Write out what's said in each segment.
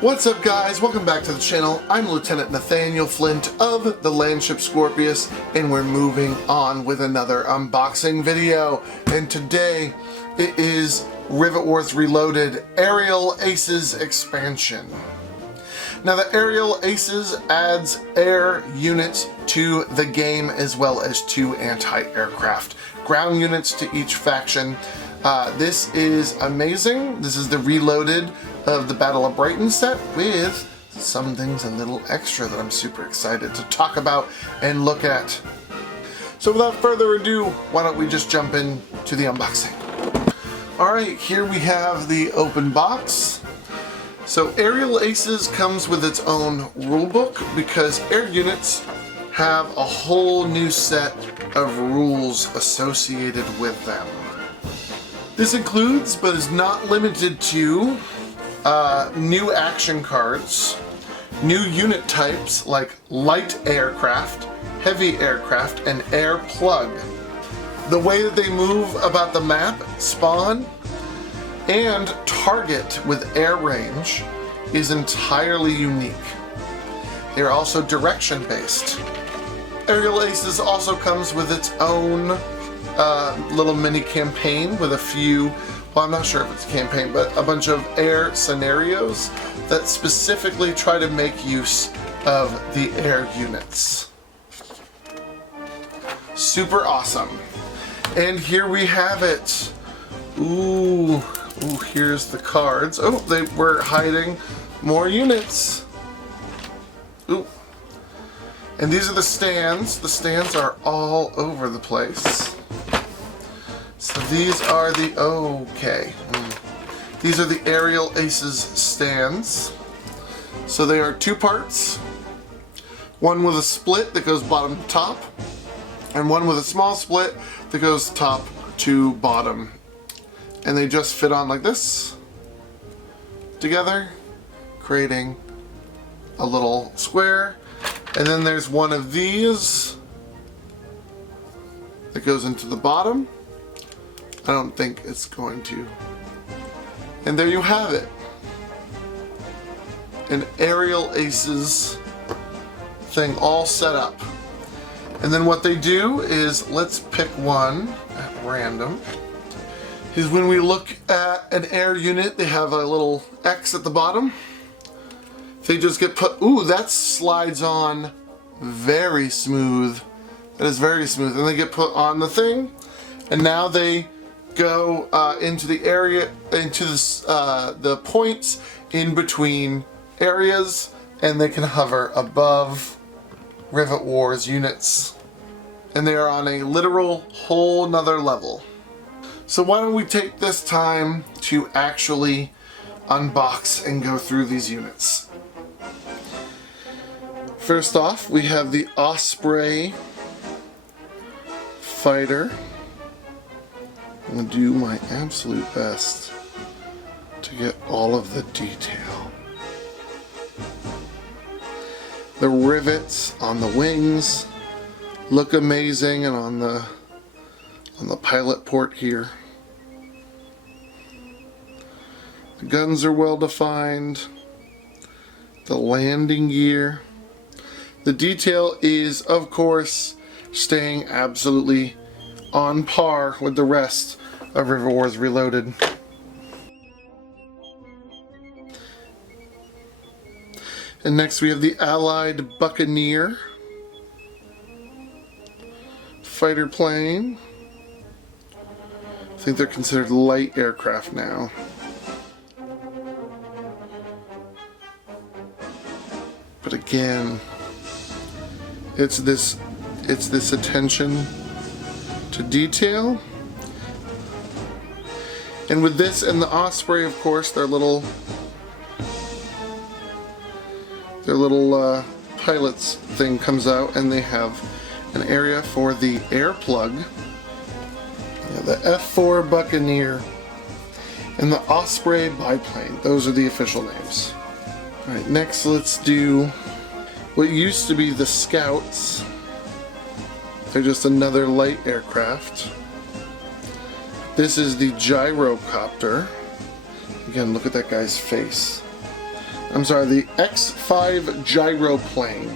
What's up guys, welcome back to the channel. I'm Lieutenant Nathaniel Flint of the Landship Scorpios, and we're moving on with another unboxing video. And today it is Rivet Wars Reloaded Aerial Aces expansion. Now the Aerial Aces adds air units to the game as well as 2 anti-aircraft ground units to each faction. This is amazing. This is the Reloaded of the Battle of Brighton set with some things a little extra that I'm super excited to talk about and look at. So without further ado, why don't we just jump into the unboxing. Alright, here we have the open box. So Aerial Aces comes with its own rulebook because air units have a whole new set of rules associated with them. This includes, but is not limited to, new action cards, new unit types like light aircraft, heavy aircraft, and air plug. The way that they move about the map, spawn, and target with air range is entirely unique. They are also direction based. Aerial Aces also comes with its own little mini campaign with a few, well, I'm not sure if it's a campaign, but a bunch of air scenarios that specifically try to make use of the air units. Super awesome. And here we have it. Ooh, here's the cards. Oh, they were hiding more units. Ooh. And these are the stands. The stands are all over the place. So these are the, these are the Aerial Aces stands. So they are 2 parts. One with a split that goes bottom to top, and one with a small split that goes top to bottom. And they just fit on like this, together, creating a little square. And then there's one of these that goes into the bottom. I don't think it's going to. And there you have it. An Aerial Aces thing all set up. And then what they do is, let's pick one at random. Is when we look at an air unit, they have a little X at the bottom. They just get put, ooh, that slides on very smooth. That is very smooth. And they get put on the thing, and now they go into the area, into the points in between areas, and they can hover above Rivet Wars units. And they are on a literal whole nother level. So why don't we take this time to actually unbox and go through these units. First off, we have the Osprey fighter. I'm going to do my absolute best to get all of the detail. The rivets on the wings look amazing, and on the pilot port here. The guns are well defined. The landing gear. The detail is, of course, staying absolutely on par with the rest of Rivet Wars Reloaded. And next we have the Allied Buccaneer fighter plane. I think they're considered light aircraft now. But again, it's this attention to detail. And with this and the Osprey, of course, their little pilot's thing comes out, and they have an area for the air plug. Yeah, the F4 Buccaneer and the Osprey biplane. Those are the official names. Alright, next let's do what used to be the Scouts. They're just another light aircraft. This is the Gyrocopter. Again, look at that guy's face. I'm sorry, the X5 gyroplane.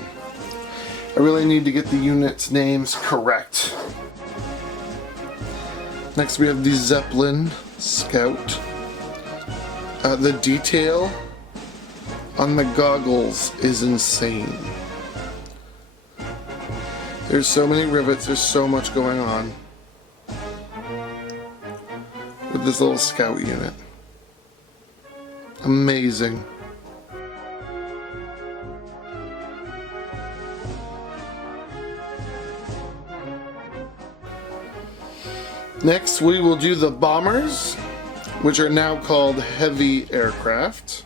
I really need to get the units' names correct. Next we have the Zeppelin Scout. The detail on the goggles is insane. There's so many rivets, there's so much going on with this little scout unit. Amazing. Next we will do the bombers, which are now called heavy aircraft.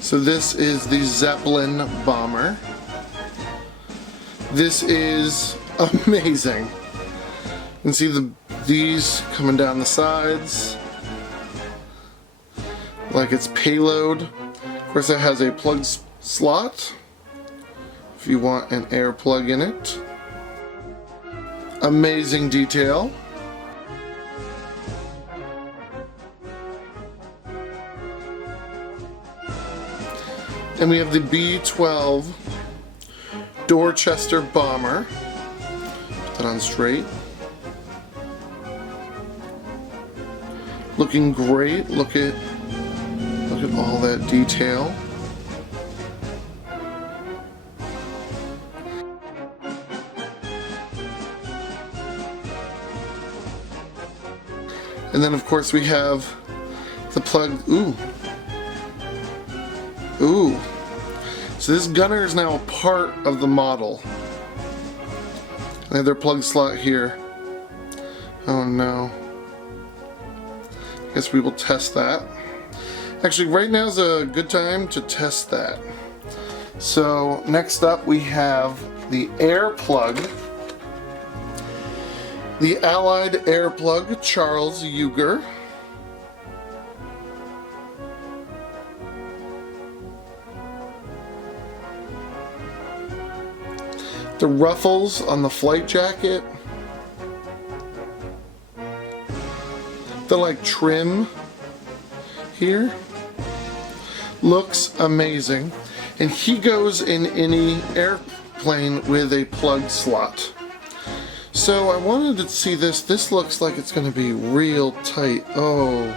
So this is the Zeppelin bomber. This is amazing. You can see these coming down the sides like it's payload. Of course it has a plug slot if you want an air plug in it. Amazing detail. And we have the B-12 Dorchester bomber. Put that on straight. Looking great. Look at all that detail. And then of course we have the plug. Ooh. So this gunner is now a part of the model. They have their plug slot here. Oh no. Guess we will test that. Actually, right now is a good time to test that. So next up we have the air plug. The Allied air plug, Charles Uger. The ruffles on the flight jacket. The like trim here. Looks amazing. And he goes in any airplane with a plug slot. So I wanted to see this. This looks like it's going to be real tight. Oh.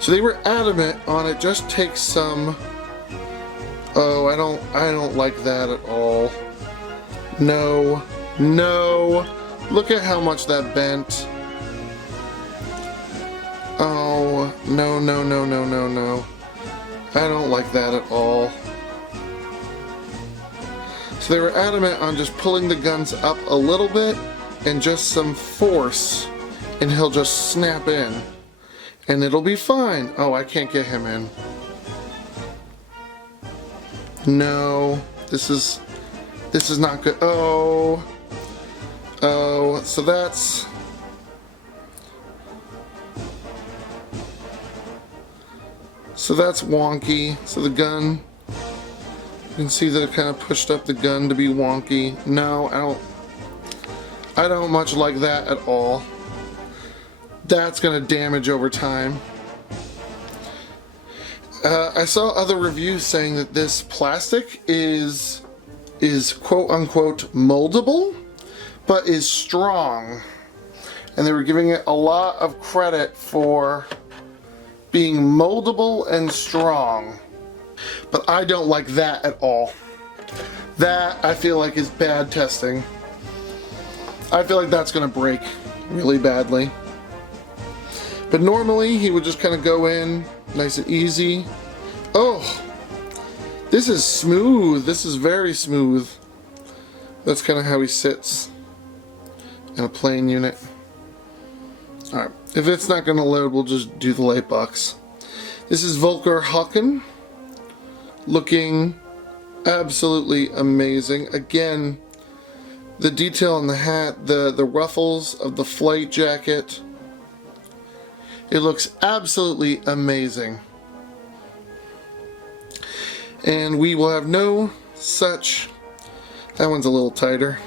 So they were adamant on it. Just take some. Oh, I don't like that at all. No. No. Look at how much that bent. Oh, no, no, no, no, no, no. I don't like that at all. So they were adamant on just pulling the guns up a little bit and just some force and he'll just snap in and it'll be fine. Oh, I can't get him in. No, this is not good. Oh, so that's wonky. So the gun, you can see that it kind of pushed up the gun to be wonky. No, I don't much like that at all. That's gonna damage over time. I saw other reviews saying that this plastic is quote unquote moldable, but is strong. And they were giving it a lot of credit for being moldable and strong. But I don't like that at all. That I feel like is bad testing. I feel like that's gonna break really badly. But normally he would just kind of go in nice and easy. Oh, this is smooth. This is very smooth. That's kind of how he sits in a plane unit. Alright, if it's not going to load, we'll just do the light box. This is Volker Haken. Looking absolutely amazing. Again, the detail on the hat, the ruffles of the flight jacket. It looks absolutely amazing. And we will have no such, that one's a little tighter.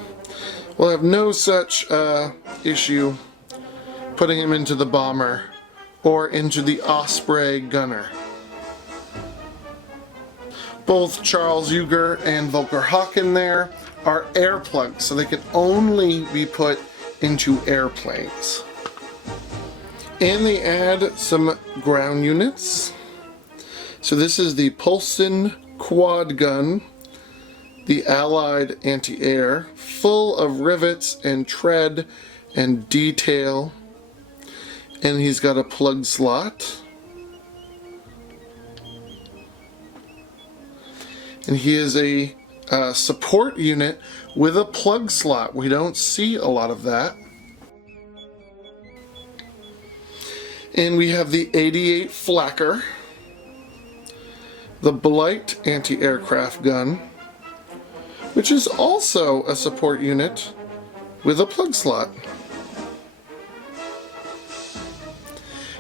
We'll have no such issue putting him into the bomber or into the Osprey gunner. Both Charles Uger and Volker Hawken there are air plugs, so they can only be put into airplanes. And they add some ground units. So this is the Polson quad gun, the Allied anti-air, full of rivets and tread and detail. And he's got a plug slot. And he is a support unit with a plug slot. We don't see a lot of that. And we have the 88 Flak, the Blight anti-aircraft gun, which is also a support unit with a plug slot.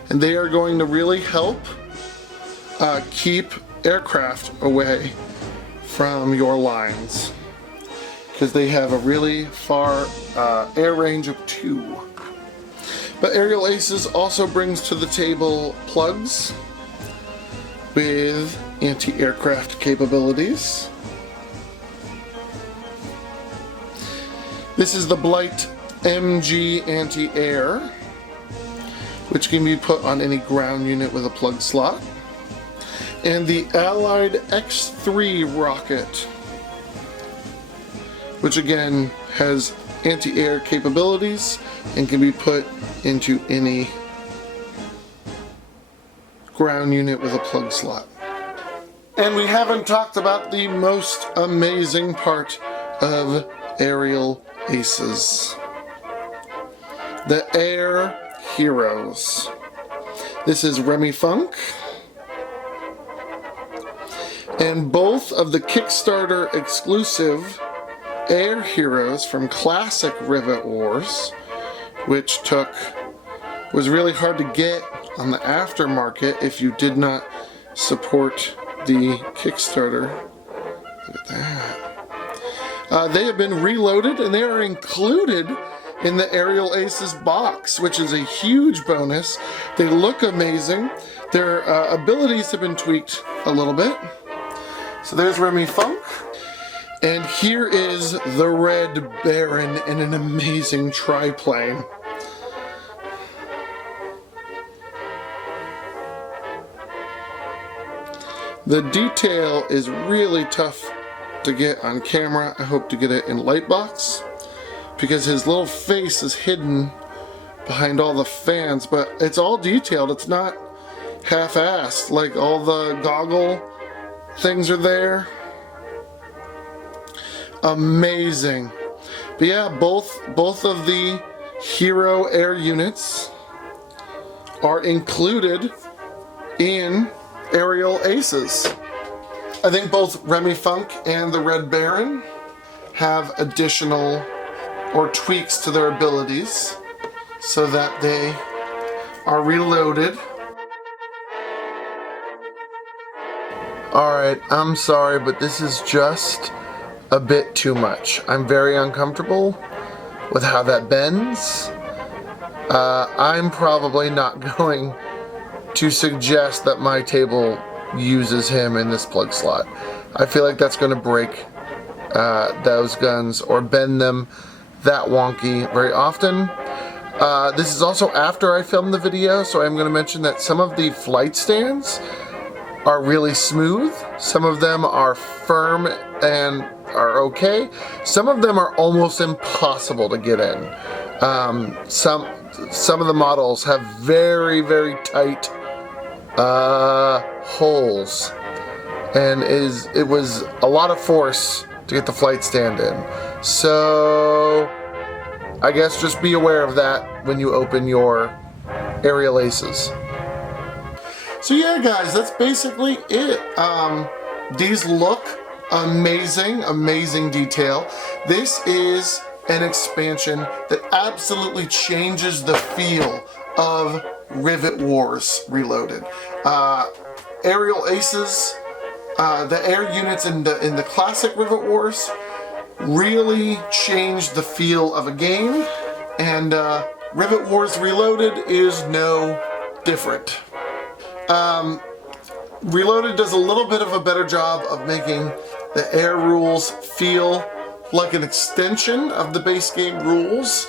And they are going to really help keep aircraft away from your lines, because they have a really far air range of 2. But Aerial Aces also brings to the table plugs with anti-aircraft capabilities. This is the Blight MG anti-air, which can be put on any ground unit with a plug slot. And the Allied X3 rocket, which again has anti-air capabilities and can be put into any ground unit with a plug slot. And we haven't talked about the most amazing part of Aerial Aces: the Air Heroes. This is Remy Funk. And both of the Kickstarter exclusive Air Heroes from classic Rivet Wars, which was really hard to get on the aftermarket if you did not support the Kickstarter. Look at that. They have been reloaded and they are included in the Aerial Aces box, which is a huge bonus. They look amazing. Their abilities have been tweaked a little bit. So there's Remy Funk. And here is the Red Baron in an amazing triplane. The detail is really tough to get on camera. I hope to get it in Lightbox, because his little face is hidden behind all the fans, but it's all detailed. It's not half-assed. Like, all the goggle things are there. Amazing. But yeah, both of the hero air units are included in Aerial Aces. I think both Remy Funk and the Red Baron have additional or tweaks to their abilities so that they are reloaded. Alright, I'm sorry, but this is just a bit too much. I'm very uncomfortable with how that bends. I'm probably not going to suggest that my table uses him in this plug slot. I feel like that's going to break those guns or bend them that wonky very often. This is also after I filmed the video, so I'm going to mention that some of the flight stands are really smooth. Some of them are firm and are okay. Some of them are almost impossible to get in. Some of the models have very, very tight holes, and it was a lot of force to get the flight stand in. So I guess just be aware of that when you open your Aerial Aces. So yeah, guys, that's basically it. These look amazing, amazing detail. This is an expansion that absolutely changes the feel of Rivet Wars Reloaded. Aerial Aces, the air units in the classic Rivet Wars really changed the feel of a game, and Rivet Wars Reloaded is no different. Reloaded does a little bit of a better job of making the air rules feel like an extension of the base game rules.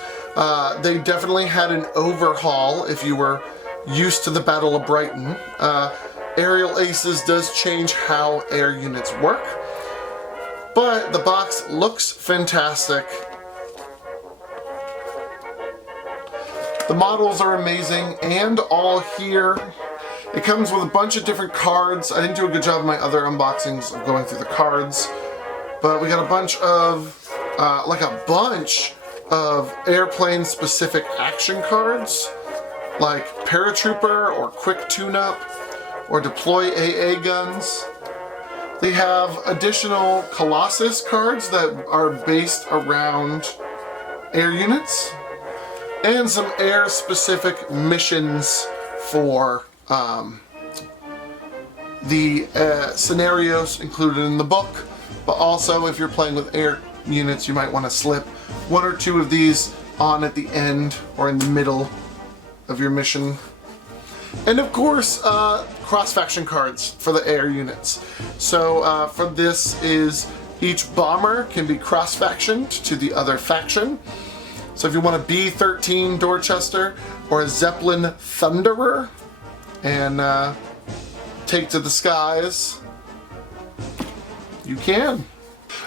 They definitely had an overhaul if you were used to the Battle of Brighton. Aerial Aces does change how air units work, but the box looks fantastic. The models are amazing and all here. It comes with a bunch of different cards. I didn't do a good job in my other unboxings of going through the cards, but we got a bunch of, airplane specific action cards, like Paratrooper or Quick Tune-Up or Deploy AA guns. They have additional Colossus cards that are based around air units, and some air specific missions for the scenarios included in the book. But also, if you're playing with air units, you might want to slip one or two of these on at the end or in the middle of your mission. And of course, cross-faction cards for the air units. So for this is each bomber can be cross-factioned to the other faction. So if you want a B-13 Dorchester or a Zeppelin Thunderer and take to the skies, you can.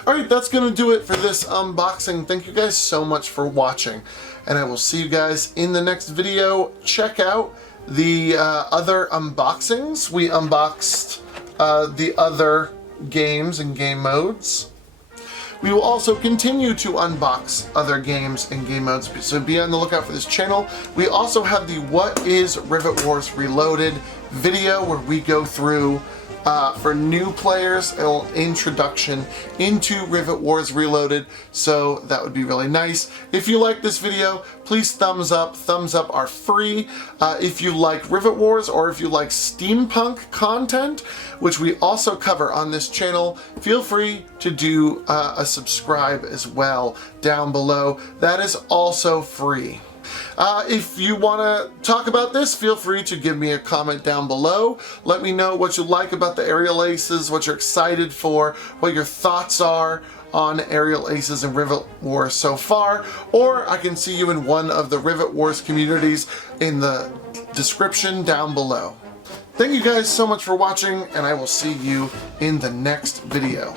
Alright, that's going to do it for this unboxing. Thank you guys so much for watching, and I will see you guys in the next video. Check out the other unboxings. We unboxed the other games and game modes. We will also continue to unbox other games and game modes, so be on the lookout for this channel. We also have the What is Rivet Wars Reloaded video where we go through, for new players, a little introduction into Rivet Wars Reloaded, so that would be really nice. If you like this video, please thumbs up. Thumbs up are free. If you like Rivet Wars or if you like steampunk content, which we also cover on this channel, feel free to do a subscribe as well down below. That is also free. If you want to talk about this, feel free to give me a comment down below. Let me know what you like about the Aerial Aces, what you're excited for, what your thoughts are on Aerial Aces and Rivet Wars so far, or I can see you in one of the Rivet Wars communities in the description down below. Thank you guys so much for watching, and I will see you in the next video.